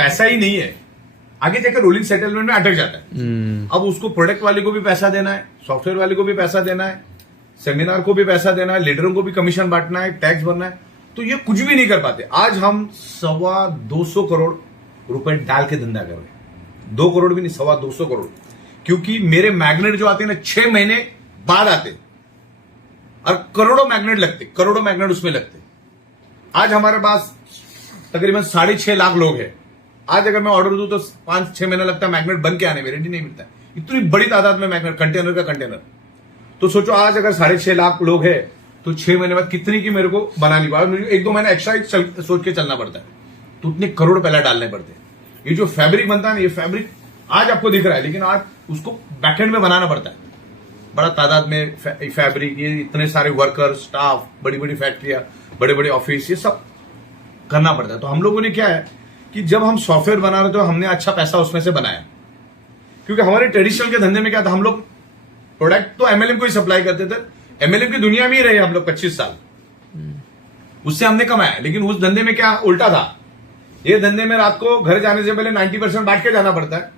पैसा ही नहीं है, आगे जाकर रोलिंग सेटलमेंट में अटक जाता है। अब उसको प्रोडक्ट वाले को भी पैसा देना है, सॉफ्टवेयर वाले को भी पैसा देना है, सेमिनार को भी पैसा देना है, लीडरों को भी कमीशन बांटना है, टैक्स भरना है, तो ये कुछ भी नहीं कर पाते। आज हम 225 करोड़ रुपए डाल के धंधा कर रहे हैं, 2 करोड़ भी नहीं, 225 करोड़, क्योंकि मेरे मैग्नेट जो आते हैं ना 6 महीने बाद आते और करोड़ों मैग्नेट लगते, करोड़ों मैग्नेट उसमें लगते। आज हमारे पास तकरीबन 6.5 लाख लोग हैं। आज अगर मैं ऑर्डर दूं तो 5-6 महीना लगता है मैग्नेट बन के आने में, रेडी नहीं मिलता है, इतनी बड़ी तादाद में मैग्नेट, कंटेनर का कंटेनर। तो सोचो आज अगर 6.5 लाख लोग हैं तो 6 महीने बाद कितनी की मेरे को बनानी पड़ा, मुझे 1-2 महीने एक्स्ट्रा सोच के चलना पड़ता है, तो उतने करोड़ पहले डालने पड़ते हैं। ये जो फैब्रिक बनता है ना, ये फैब्रिक आज आपको दिख रहा है, लेकिन आज उसको बैकएंड में बनाना पड़ता है, बड़ा तादाद में फैब्रिक, ये इतने सारे वर्कर, स्टाफ, बड़ी बड़ी फैक्ट्रियां, बड़े बड़े ऑफिस, ये सब करना पड़ता है। तो हम लोगों ने क्या है कि जब हम सॉफ्टवेयर बना रहे थे, हमने अच्छा पैसा उसमें से बनाया, क्योंकि हमारे ट्रेडिशनल के धंधे में क्या था, हम लोग प्रोडक्ट तो एमएलएम को ही सप्लाई करते थे, एमएलएम की दुनिया में ही रहे हम लोग 25 साल, उससे हमने कमाया। लेकिन उस धंधे में क्या उल्टा था, ये धंधे में रात को घर जाने से पहले 90% बांट के जाना पड़ता है,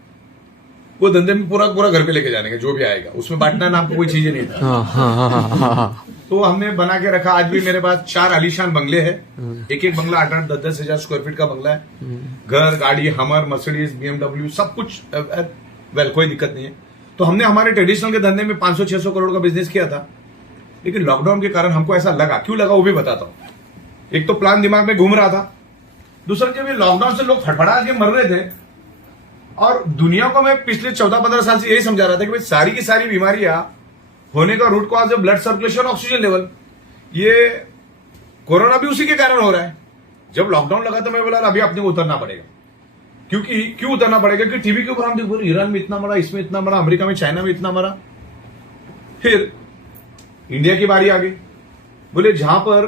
वो धंधे में पूरा पूरा घर पे लेके जाने का, जो भी आएगा उसमें बांटना नाम को कोई चीज नहीं था। तो हमने बना के रखा। आज भी मेरे पास 4 आलीशान बंगले हैं, एक एक बंगला 8-10 हजार स्क्वायर फीट का बंगला है, घर, गाड़ी, हमर, मर्सिडीज, BMW, सब कुछ वेल, कोई दिक्कत नहीं है। तो हमने हमारे ट्रेडिशनल के धंधे में 500-600 करोड़ का बिजनेस किया था, लेकिन लॉकडाउन के कारण हमको ऐसा लगा, क्यों लगा वो भी बताता हूं। एक तो प्लान दिमाग में घूम रहा था, दूसरा जब ये लॉकडाउन से लोग फटफड़ा के मर रहे थे, और दुनिया को मैं पिछले 14-15 साल से यही समझा रहा था कि भाई सारी की सारी बीमारियां होने का रूट कॉज है ब्लड सर्कुलेशन, ऑक्सीजन लेवल। ये कोरोना भी उसी के कारण हो रहा है। जब लॉकडाउन लगा तो मैं बोला अभी अपने को उतरना पड़ेगा, क्योंकि क्यों उतरना पड़ेगा कि टीवी के ऊपर हम देखो ईरान में इतना मरा, इसमें इतना मरा, अमेरिका में, चाइना में इतना मरा। फिर इंडिया की बारी आ गई, बोले जहां पर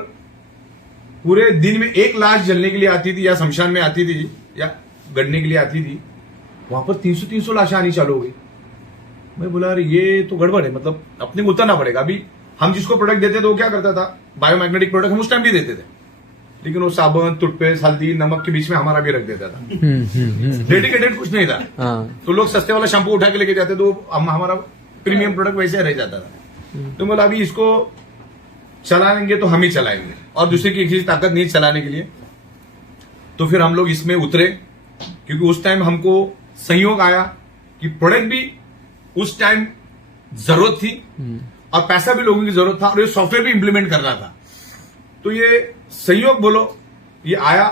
पूरे दिन में 1 लाश जलने के लिए आती थी या शमशान में आती थी या गड़ने के लिए आती थी, वहां पर 300 लाशें आनी चालू हो गई। मैं बोला अरे ये तो गड़बड़ है, मतलब अपने को उतरना पड़ेगा। अभी हम जिसको प्रोडक्ट देते थे वो क्या करता था, बायोमैग्नेटिक प्रोडक्ट हम उस टाइम भी देते थे, लेकिन वो साबुन, टूथपेस्ट, हल्दी, नमक के बीच में हमारा भी रख देता था, डेडिकेटेड कुछ नहीं था। तो लोग सस्ते वाला शैम्पू उठा के लेके जाते, तो हमारा प्रीमियम प्रोडक्ट वैसे रह जाता था। तो बोला अभी इसको चलाएंगे तो हम ही चलाएंगे, और दूसरे की चीज ताकत नहीं चलाने के लिए। तो फिर हम लोग इसमें उतरे, क्योंकि उस टाइम हमको संयोग आया कि प्रोडक्ट भी उस टाइम जरूरत थी और पैसा भी लोगों की जरूरत था, और ये सॉफ्टवेयर भी इंप्लीमेंट करना था। तो ये संयोग बोलो, ये आया,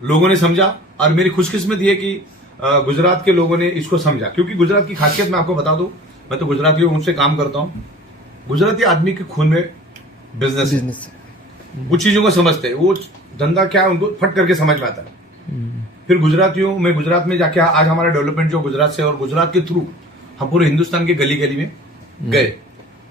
लोगों ने समझा, और मेरी खुशकिस्मत ये कि गुजरात के लोगों ने इसको समझा। क्योंकि गुजरात की खासियत मैं आपको बता दूं, मैं तो गुजरातियों उनसे काम करता हूं, गुजराती आदमी के खून में बिजनेस है, वो चीजों को समझते हैं, वो धंधा क्या है उनको फट करके समझ में आता है। फिर गुजरातियों में, गुजरात में जाके आज हमारा डेवलपमेंट जो गुजरात से, और गुजरात के थ्रू हम पूरे हिंदुस्तान के गली गली में गए।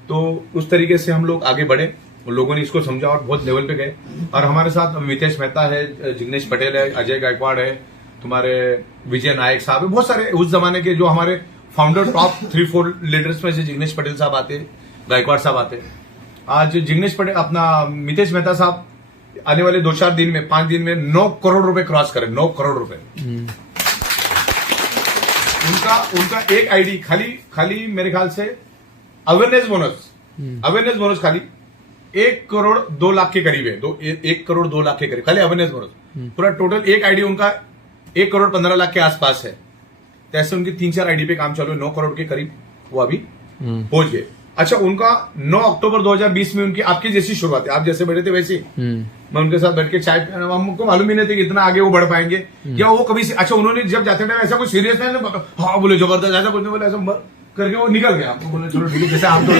तो उस तरीके से हम लोग आगे बढ़े, लोगों ने इसको समझा और बहुत लेवल पे गए। और हमारे साथ मितेश मेहता है, जिग्नेश पटेल है, अजय गायकवाड़ है, तुम्हारे विजय नायक साहब है, बहुत सारे उस जमाने के जो हमारे फाउंडर टॉप 3-4 लीडर्स में से जिग्नेश पटेल साहब आते, गायकवाड़ साहब आते। आज जिग्नेश पटेल, अपना मितेश मेहता साहब आने वाले 2-4 दिन में, 5 दिन में 9 करोड़ रुपए क्रॉस करें, 9 करोड़ रुपए। उनका एक आईडी खाली मेरे ख्याल से अवेयरनेस बोनस खाली 1 करोड़ 2 लाख के करीब है, 1 करोड़ 2 लाख के करीब खाली अवेयरनेस बोनस। पूरा टोटल एक आईडी उनका 1 करोड़ 15 लाख के आसपास है। तो ऐसे उनकी 3-4 आईडी पे काम चालू है, 9 करोड़ के करीब वो अभी पहुंच गए। अच्छा, उनका 9 अक्टूबर 2020 में उनकी आपकी जैसी शुरुआत है, आप जैसे बैठे थे वैसे मैं उनके साथ बैठ के चाय, हमको मालूम ही नहीं था कि इतना आगे वो बढ़ पाएंगे या वो कभी से। अच्छा, उन्होंने जब जाते टाइम ऐसा कुछ सीरियस नहीं, हाँ बोले जबरदस्त, ऐसा कुछ नहीं बोले, ऐसा करके वो निकल गया। आपको बोले चलो ठीक है, जैसे आप तो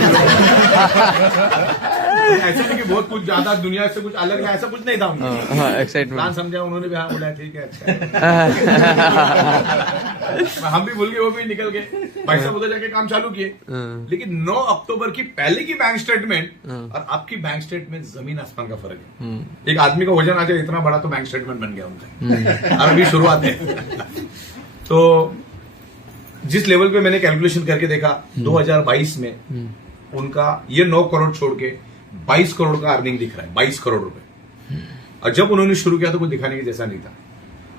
ऐसे नहीं कि बहुत कुछ ज्यादा दुनिया से कुछ अलग है, ऐसा कुछ नहीं था। एक्साइटमेंट प्लान समझा उन्होंने भी, हाँ बोला ठीक है अच्छा हम भी भूल गए, वो भी निकल गए, भाई साहब उधर जाके काम चालू किए। लेकिन 9 अक्टूबर की पहले की बैंक स्टेटमेंट और आपकी बैंक स्टेटमेंट जमीन आसमान का फर्क है। एक आदमी का वजन आ जाए इतना बड़ा तो बैंक स्टेटमेंट बन गया उनका, और अभी शुरुआत है। तो जिस लेवल पे मैंने कैलकुलेशन करके देखा 2022 में उनका ये 9 करोड़ छोड़ के 22 करोड़ का अर्निंग दिख रहा है, 22 करोड़ रुपए। और जब उन्होंने शुरू किया तो कुछ दिखाने के जैसा नहीं था।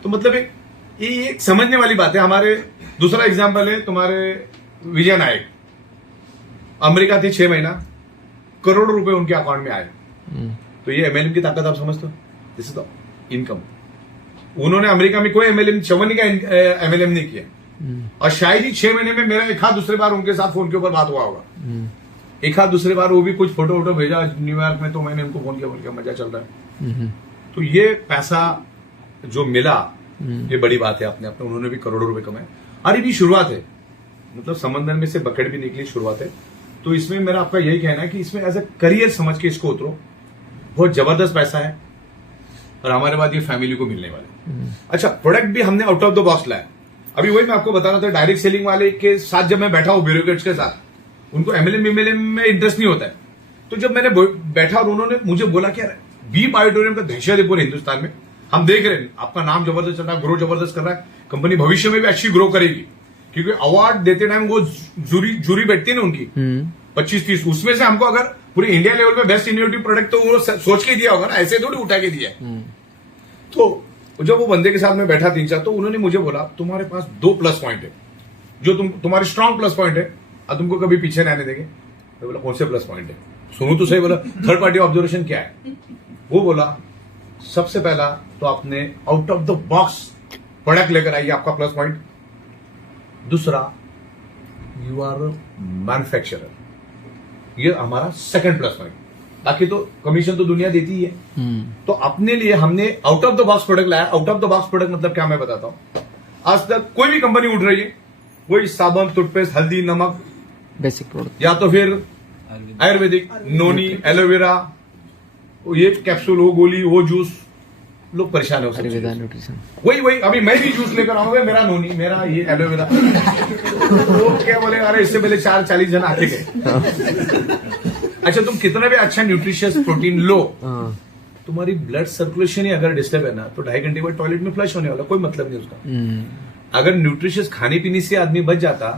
तो मतलब एक ये एक समझने वाली बात है। हमारे दूसरा एग्जाम्पल है तुम्हारे विजय नायक, अमेरिका थे 6 महीना, करोड़ों रुपए उनके अकाउंट में आए। तो ये एमएलएम की ताकत आप समझते हो? This is the income. उन्होंने अमेरिका में कोई एमएलएम, चवन्नी का एमएलएम नहीं किया, और शायद ही 6 महीने में मेरा एक हाथ दूसरे बार उनके साथ फोन के ऊपर बात हुआ होगा। एक हाथ दूसरे बार वो भी कुछ फोटो वोटो भेजा न्यूयॉर्क में, तो मैंने उनको फोन किया, बोल के मजा चल रहा है। तो ये पैसा जो मिला, ये बड़ी बात है। अपने अपने उन्होंने भी करोड़ों रुपए कमाए, और ये भी शुरुआत है, मतलब समंदर में से बकेट भी निकली, शुरुआत है। तो इसमें मेरा आपका यही कहना है कि इसमें एज ए करियर समझ के इसको उतरो, बहुत जबरदस्त पैसा है, और हमारे बाद ये फैमिली को मिलने वाला। अच्छा, प्रोडक्ट भी हमने आउट ऑफ द बॉक्स लाया। अभी वही मैं आपको बता रहा था, डायरेक्ट सेलिंग वाले के साथ जब मैं बैठा हूं, ब्यूरोक्रेट्स के साथ, उनको एमएलएम में इंटरेस्ट नहीं होता है। तो जब मैंने बैठा और उन्होंने मुझे बोला कि यार बीप ऑडिटोरियम का दहशत है पूरे हिंदुस्तान में, हम देख रहे हैं आपका नाम जबरदस्त चल रहा है, ग्रो जबरदस्त कर रहा है, कंपनी भविष्य में भी अच्छी ग्रो करेगी, क्योंकि अवार्ड देते टाइम वो जूरी बैठती है ना उनकी 25-30, उसमें से हमको अगर पूरे इंडिया लेवल पे बेस्ट इनोवेटिव प्रोडक्ट तो वो सोच के दिया होगा ना, ऐसे थोड़ी उठा के दिया है। तो जब वो बंदे के साथ में बैठा 3-4, तो उन्होंने मुझे बोला तुम्हारे पास 2 प्लस पॉइंट है, जो तुम्हारी स्ट्रांग प्लस पॉइंट है, और तुमको कभी पीछे नहीं आने देंगे। मैं बोला कौन से प्लस पॉइंट है, सुनो तो सही। बोला थर्ड पार्टी ऑब्जर्वेशन क्या है? वो बोला सबसे पहला तो आपने out of the box product लेकर आइए, आपका प्लस पॉइंट। दूसरा, यू आर मैन्युफैक्चरर, ये हमारा सेकंड प्लस पॉइंट। बाकी तो कमीशन तो दुनिया देती ही है। तो अपने लिए हमने out of the box product लाया। Out of the box product मतलब क्या, मैं बताता हूं। आज तक कोई भी कंपनी उठ रही है, वही साबुन, टूथपेस्ट, हल्दी, नमक, बेसिक प्रोडक्ट, या तो फिर आयुर्वेदिक, नोनी, एलोवेरा, ये कैप्सूल, वो गोली, वो जूस, लोग परेशान हो सकते। वही अभी मैं भी जूस लेकर आऊंगा, मेरा नोनी, मेरा ये एलोवेरा। तो क्या बोले, अरे इससे पहले 40 जन आके गए। अच्छा, तुम कितना भी अच्छा न्यूट्रिशियस प्रोटीन लो, तुम्हारी ब्लड सर्कुलेशन ही अगर डिस्टर्ब है ना, तो 2.5 घंटे बाद टॉयलेट में फ्लश होने वाला, कोई मतलब नहीं उसका। अगर न्यूट्रिशियस खाने पीने से आदमी बच जाता,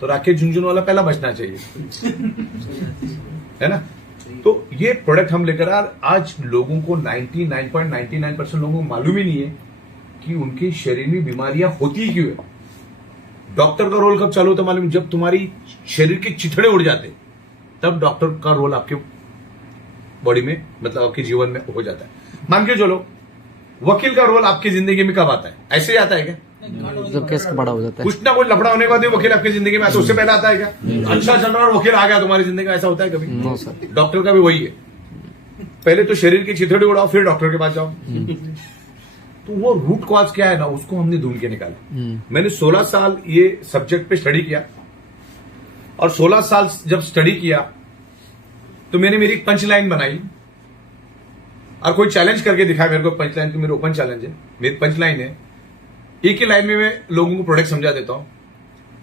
तो राकेश झुंझुनवाला पहला बचना चाहिए, है ना। तो ये प्रोडक्ट हम लेकर आज लोगों को 99.99% लोगों को मालूम ही नहीं है कि उनके शरीर में बीमारियां होती ही क्यों है। डॉक्टर का रोल कब चालू होता मालूम? जब तुम्हारी शरीर के चिथड़े उड़ जाते, तब डॉक्टर का रोल आपके बॉडी में, मतलब आपके जीवन में हो जाता है। मान के चलो, वकील का रोल आपकी जिंदगी में कब आता है? ऐसे ही आता है क्या? जब केस बड़ा हो जाता है, कुछ ना कुछ लफड़ा होने के बाद वकील आपकी जिंदगी में आता है। उससे पहले आता है क्या? अच्छा चल रहा है और वकील आ गया तुम्हारी जिंदगी में, ऐसा होता है कभी? No sir. डॉक्टर का भी वही है, पहले तो शरीर की चिथड़े उड़ाओ, फिर डॉक्टर के पास जाओ। तो वो रूट कॉज क्या है ना, उसको हमने ढूंढ के निकाला। मैंने 16 साल ये सब्जेक्ट पे स्टडी किया, और 16 साल जब स्टडी किया तो मैंने मेरी एक पंच लाइन बनाई, और कोई चैलेंज करके दिखाया मेरे को। पंच लाइन तो मेरी ओपन चैलेंज है, मेरी पंच लाइन है, एक ही लाइन में मैं लोगों को प्रोडक्ट समझा देता हूं।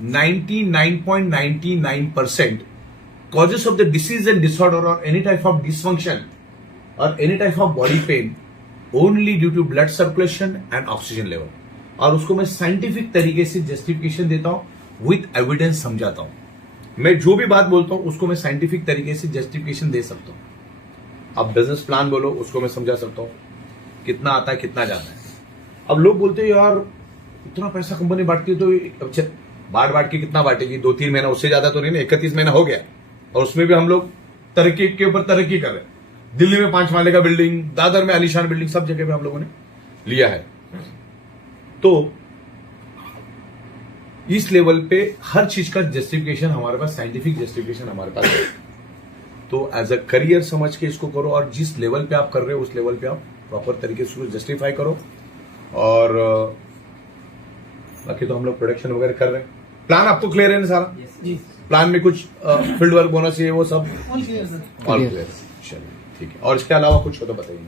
99.99% causes of the disease and disorder और एनी टाइप ऑफ डिसफंक्शन और any type of body pain only due to blood circulation and oxygen level. और उसको मैं साइंटिफिक तरीके से जस्टिफिकेशन देता हूं, विथ एविडेंस समझाता हूं। मैं जो भी बात बोलता हूं उसको मैं साइंटिफिक तरीके से जस्टिफिकेशन दे सकता हूं। अब बिजनेस प्लान बोलो, उसको मैं समझा सकता हूं, कितना आता है कितना जाता है। अब लोग बोलते हैं यार इतना पैसा कंपनी बांटती है, तो अच्छा बांट के कितना बांटेगी? 2-3 महीना, उससे ज्यादा तो नहीं ना। 31 महीना हो गया, और उसमें भी हम लोग तरक्की के ऊपर तरक्की कर रहे हैं। दिल्ली में 5 माले का बिल्डिंग, दादर में आलीशान बिल्डिंग, सब जगह पे हम लोगों ने लिया है। तो इस लेवल पे हर चीज का जस्टिफिकेशन हमारे पास, साइंटिफिक जस्टिफिकेशन हमारे पास है। तो एज अ करियर समझ के इसको करो, और जिस लेवल पे आप कर रहे हो उस लेवल पे आप प्रॉपर तरीके से जस्टिफाई करो। और बाकी तो हम लोग प्रोडक्शन वगैरह कर रहे हैं। प्लान आपको क्लियर है ना सारा? प्लान में कुछ फील्ड वर्क बोनस है वो सब ऑल क्लियर? चलिए ठीक है। और इसके अलावा कुछ हो तो बताइए।